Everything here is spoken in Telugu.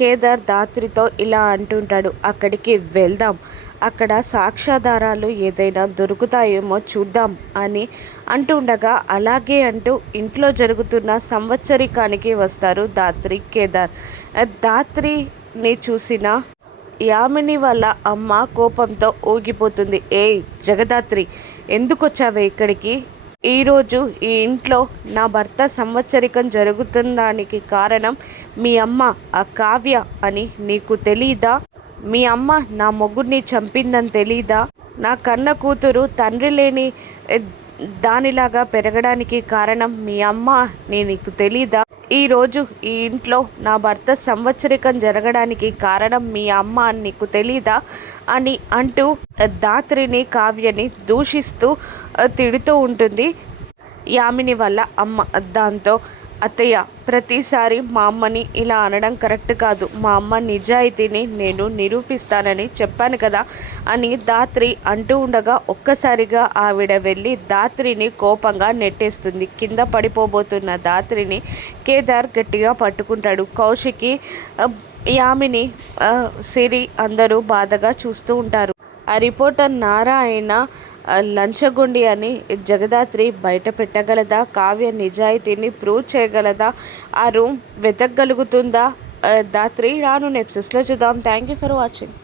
కేదార్ ధాత్రితో ఇలా అంటుంటాడు, అక్కడికి వెళ్దాం, అక్కడ సాక్ష్యాధారాలు ఏదైనా దొరుకుతాయేమో చూద్దాం అని అంటుండగా అలాగే అంటూ ఇంట్లో జరుగుతున్న సంవత్సరికానికి వస్తారు ధాత్రి కేదార్. ధాత్రిని చూసిన యామిని వాళ్ళ అమ్మ కోపంతో ఊగిపోతుంది. ఏయ్ జగదాత్రి, ఎందుకొచ్చావే ఇక్కడికి? ఈరోజు ఈ ఇంట్లో నా భర్త సంవత్సరికం జరుగుతుందానికి కారణం మీ అమ్మ ఆ కావ్య అని నీకు తెలీదా? మీ అమ్మ నా మొగుడిని చంపిందని తెలీదా? నా కన్న కూతురు తండ్రి లేని దానిలాగా పెరగడానికి కారణం మీ అమ్మ నీకు తెలీదా? ఈరోజు ఈ ఇంట్లో నా భర్త సంవత్సరికం జరగడానికి కారణం మీ అమ్మ అని నీకు తెలీదా అని అంటూ ధాత్రిని కావ్యని దూషిస్తూ తిడుతూ ఉంటుంది యామిని వాళ్ళ అమ్మ. దాంతో అత్తయ్య, ప్రతిసారి మా అమ్మని ఇలా అనడం కరెక్ట్ కాదు, మా అమ్మ నిజాయితీని నేను నిరూపిస్తానని చెప్పాను కదా అని ధాత్రి అంటూ ఉండగా ఒక్కసారిగా ఆవిడ వెళ్ళి ధాత్రిని కోపంగా నెట్టేస్తుంది. కింద పడిపోబోతున్న ధాత్రిని కేదార్ గట్టిగా పట్టుకుంటాడు. కౌశికి, యామిని, సిరి అందరూ బాధగా చూస్తూ ఉంటారు. ఆ రిపోర్టర్ నారాయణ లంచగొండి అని జగదాత్రి బయట పెట్టగలదా? కావ్య నిజాయితీని ప్రూవ్ చేయగలదా? ఆ రూమ్ వెతకగలుగుతుందా ధాత్రి? రాను ఎపిసోడ్స్లో చూద్దాం. Thank you for watching.